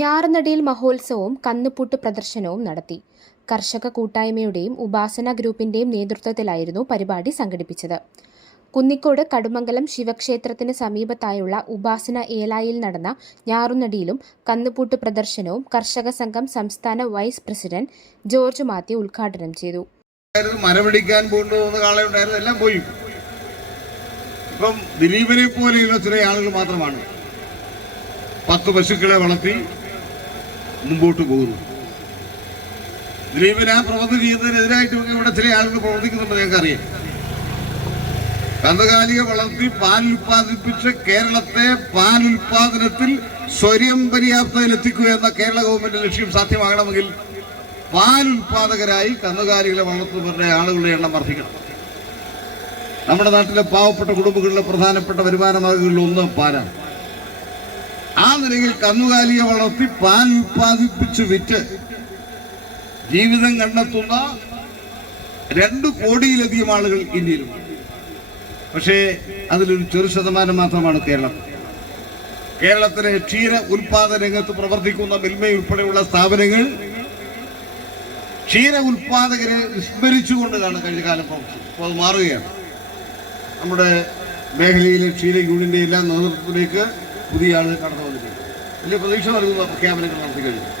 ഞാറുനടീൽ മഹോത്സവവും കന്നുപൂട്ട് പ്രദർശനവും നടത്തി. കർഷക കൂട്ടായ്മയുടെയും ഉപാസന ഗ്രൂപ്പിന്റെയും നേതൃത്വത്തിലായിരുന്നു പരിപാടി സംഘടിപ്പിച്ചത്. കുന്നിക്കോട് കടുമംഗലം ശിവക്ഷേത്രത്തിന് സമീപത്തായുള്ള ഉപാസന ഏലായിൽ നടന്ന ഞാറുനടിയിലും കന്നുപൂട്ട് പ്രദർശനവും കർഷക സംഘം സംസ്ഥാന വൈസ് പ്രസിഡന്റ് ജോർജ് മാത്യു ഉദ്ഘാടനം ചെയ്തു. മരപിടിക്കാൻ പോകുന്ന കാളുണ്ടായിരുന്നു, എല്ലാം പോയി. ഇപ്പം ദിലീപിനെ പോലെയുള്ള ചില ആളുകൾ മാത്രമാണ് 10 പശുക്കളെ വളർത്തി മുമ്പോട്ട് പോകുന്നു. ദിലീപിന് ആ പ്രവൃത്തി ചെയ്യുന്നതിനെതിരായിട്ട് ഇവിടെ ചില ആളുകൾ പ്രവർത്തിക്കുന്നുണ്ട്, ഞങ്ങൾക്കറിയാം. കന്നുകാലിയെ വളർത്തി പാൽ ഉൽപ്പാദിപ്പിച്ച് കേരളത്തെ പാൽ ഉൽപാദനത്തിൽ സ്വയം പര്യാപ്തതയിലെത്തിക്കുക എന്ന കേരള ഗവൺമെന്റ് ലക്ഷ്യം സാധ്യമാകണമെങ്കിൽ പാൽ ഉൽപാദകരായി കന്നുകാലികളെ വളർത്തുന്നവരുടെ ആളുകളുടെ എണ്ണം വർദ്ധിക്കണം. നമ്മുടെ നാട്ടിലെ പാവപ്പെട്ട കുടുംബങ്ങളിലെ പ്രധാനപ്പെട്ട വരുമാന മാർഗങ്ങളിൽ ഒന്ന് പാലാണ്. ആ നിലയിൽ കന്നുകാലിയെ വളർത്തി പാൽ ഉൽപ്പാദിപ്പിച്ച് വിറ്റ് ജീവിതം കണ്ടെത്തുന്ന 2 കോടിയിലധികം ആളുകൾ ഇന്ത്യയിലുണ്ട്. പക്ഷേ അതിലൊരു ചെറു ശതമാനം മാത്രമാണ് കേരളം. കേരളത്തിലെ ക്ഷീര ഉൽപാദന രംഗത്ത് പ്രവർത്തിക്കുന്ന മിൽമയുൾപ്പെടെയുള്ള സ്ഥാപനങ്ങൾ ക്ഷീര ഉൽപാദകരെ വിസ്മരിച്ചുകൊണ്ടാണ് കഴിഞ്ഞ കാലം പ്രവർത്തിച്ചത്. അപ്പോൾ അത് മാറുകയാണ്. നമ്മുടെ മേഖലയിലെ ക്ഷീര യൂണിയന്റെ എല്ലാം നേതൃത്വത്തിലേക്ക് പുതിയ ആളുകൾ കടന്നു വന്നിട്ടുണ്ട്. വലിയ പ്രതീക്ഷ നൽകുന്ന പ്രഖ്യാപനങ്ങൾ നടത്തി കഴിഞ്ഞു.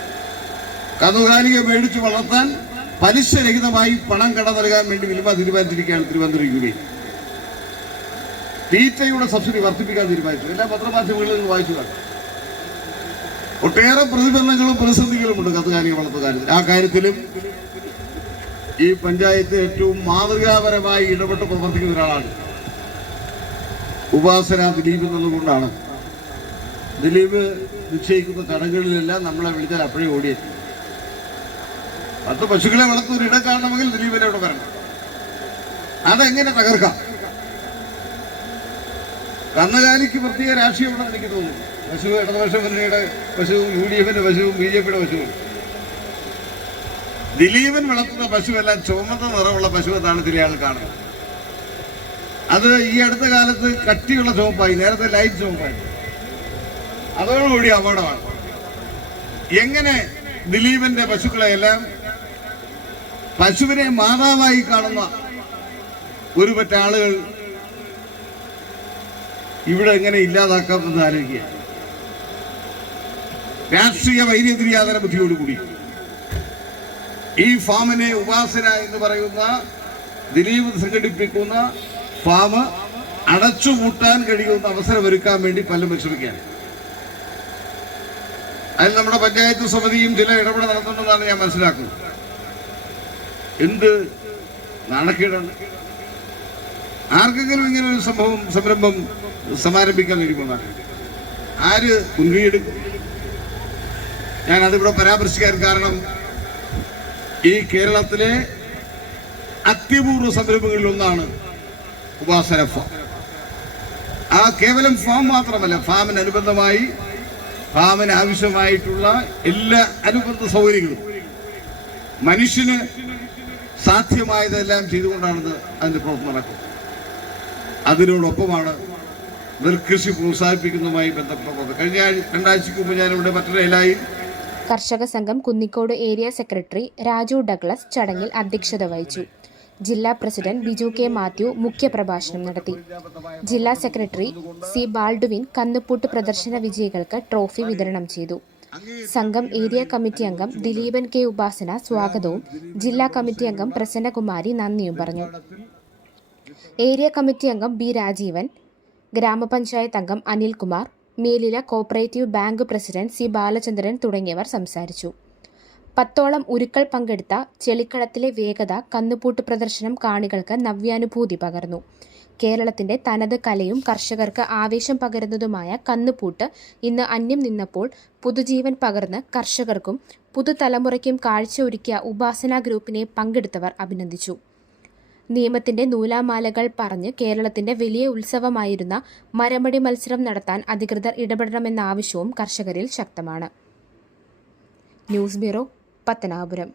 കന്നുകാലിയെ മേടിച്ച് വളർത്താൻ പലിശരഹിതമായി പണം കട നൽകാൻ വേണ്ടി വിൽമ തീരുമാനിച്ചിരിക്കുകയാണ് തിരുവനന്തപുരം യൂണിയൻ. തീറ്റയുടെ സബ്സിഡി വർദ്ധിപ്പിക്കാൻ തീരുമാനിച്ചു. എല്ലാ പത്രമാധ്യമങ്ങളിൽ വായിച്ചു കാണും. ഒട്ടേറെ പ്രതിബന്ധങ്ങളും പ്രതിസന്ധികളും ഉണ്ട് കന്നുകാലിയെ വളർത്തുകാര്യത്തിൽ. ആ കാര്യത്തിലും ഈ പഞ്ചായത്ത് ഏറ്റവും മാതൃകാപരമായി ഇടപെട്ട് പ്രവർത്തിക്കുന്ന ഒരാളാണ് ഉപാസന ദിലീപ് എന്നതുകൊണ്ടാണ് ദിലീപ് നിശ്ചയിക്കുന്ന ചടങ്ങുകളിലെല്ലാം നമ്മളെ വിളിച്ചാൽ അപ്പോഴേ ഓടിയെത്തി. 10 പശുക്കളെ വളർത്തുന്ന ഇടം കാണണമെങ്കിൽ ദിലീപിനെ ഇവിടെ വരണം. അതെങ്ങനെ തകർക്കാം? കന്നുകാലിക്ക് പ്രത്യേക രാഷ്ട്രീയമുണ്ടെന്ന് എനിക്ക് തോന്നുന്നു. പശു ഇടതുപക്ഷ മുന്നണിയുടെ പശുവും UDFന്റെ പശുവും BJPയുടെ പശുവും. ദിലീപൻ വളർത്തുന്ന പശുവെല്ലാം ചുവന്ന നിറമുള്ള പശു എന്നാണ് ചില ആൾ കാണുന്നത്. അത് ഈ അടുത്ത കാലത്ത് കട്ടിയുള്ള ചുവപ്പായി, നേരത്തെ ലൈറ്റ് ചുവപ്പായി. അതോടുകൂടി അപകടമാണ്. എങ്ങനെ ദിലീപന്റെ പശുക്കളെയെല്ലാം പശുവിനെ മാതാവായി കാണുന്ന ഒരു പറ്റ ആളുകൾ ഇവിടെ എങ്ങനെ ഇല്ലാതാക്കാമെന്ന് ആലോചിക്കുക. രാഷ്ട്രീയ വൈര്യതിരിയാതര ബുദ്ധിയോടുകൂടി ഈ ഫാമിനെ ഉപാസന എന്ന് പറയുന്ന ദിലീപ് സംഘടിപ്പിക്കുന്ന ഫാം അടച്ചുപൂട്ടാൻ കഴിയുന്ന അവസരമൊരുക്കാൻ വേണ്ടി പലരും പരിശ്രമിക്കുകയാണ്. അതിൽ നമ്മുടെ പഞ്ചായത്ത് സമിതിയും ചില ഇടപെടൽ നടത്തുന്നതാണ് ഞാൻ മനസ്സിലാക്കുന്നത്. എന്ത് നാണക്കേടാണ്! ആർക്കെങ്കിലും ഇങ്ങനെ ഒരു സംരംഭം സമാരംഭിക്കാൻ കഴിയുമെന്നാണ് ആര് മുൻകൈയെടുക്കും? ഞാൻ അതിവിടെ പരാമർശിക്കാൻ കാരണം ഈ കേരളത്തിലെ അത്യപൂർവ സംരംഭങ്ങളിൽ ഒന്നാണ് ഉപാസന ഫാം. ആ കേവലം ഫാം മാത്രമല്ല, ഫാമിന് അനുബന്ധമായി ഫാമിന് ആവശ്യമായിട്ടുള്ള എല്ലാ അനുബന്ധ സൗകര്യങ്ങളും മനുഷ്യന് സാധ്യമായതെല്ലാം ചെയ്തുകൊണ്ടാണ് അതിന്റെ പ്രവർത്തനം നടക്കുന്നത്. അതിനോടൊപ്പമാണ് നെൽകൃഷി പ്രോത്സാഹിപ്പിക്കുന്നതുമായി ബന്ധപ്പെട്ടത്. കഴിഞ്ഞ 2 ആഴ്ചയ്ക്ക് മുമ്പ് ഞാനിവിടെ മറ്റൊരു ഏലായിൽ കർഷക സംഘം Kunnicode area secretary Raju Douglas ചടങ്ങിൽ അധ്യക്ഷത വഹിച്ചു. ജില്ലാ പ്രസിഡന്റ് ബിജു കെ മാത്യു മുഖ്യപ്രഭാഷണം നടത്തി. ജില്ലാ സെക്രട്ടറി സി ബാൾഡുവിൻ കന്നുപൂട്ട് പ്രദർശന വിജയികൾക്ക് ട്രോഫി വിതരണം ചെയ്തു. സംഘം ഏരിയ കമ്മിറ്റി അംഗം ദിലീപൻ കെ ഉപാസന സ്വാഗതവും ജില്ലാ കമ്മിറ്റി അംഗം പ്രസന്നകുമാരി നന്ദിയും പറഞ്ഞു. ഏരിയ കമ്മിറ്റി അംഗം ബി രാജീവൻ, ഗ്രാമപഞ്ചായത്ത് അംഗം Anilkumar, Melila cooperative bank president C Balachandran തുടങ്ങിയവർ സംസാരിച്ചു. 10ഓളം ഉരുക്കൾ പങ്കെടുത്ത ചെളിക്കളത്തിലെ വേഗത കന്നുപൂട്ട് പ്രദർശനം കാണികൾക്ക് നവ്യാനുഭൂതി പകർന്നു. കേരളത്തിന്റെ തനത് കലയും കർഷകർക്ക് ആവേശം പകരുന്നതുമായ കന്നുപൂട്ട് ഇന്ന് അന്യം നിന്നപ്പോൾ പുതുജീവൻ പകർന്ന് കർഷകർക്കും പുതുതലമുറയ്ക്കും കാഴ്ചയൊരുക്കിയ ഉപാസന ഗ്രൂപ്പിനെ പങ്കെടുത്തവർ അഭിനന്ദിച്ചു. നിയമത്തിന്റെ നൂലാമാലകൾ പറഞ്ഞ് കേരളത്തിന്റെ വലിയ ഉത്സവമായിരുന്ന മരമടി മത്സരം നടത്താൻ അധികൃതർ ഇടപെടണമെന്ന ആവശ്യവും കർഷകരിൽ ശക്തമാണ്. News bureau, Pathanapuram.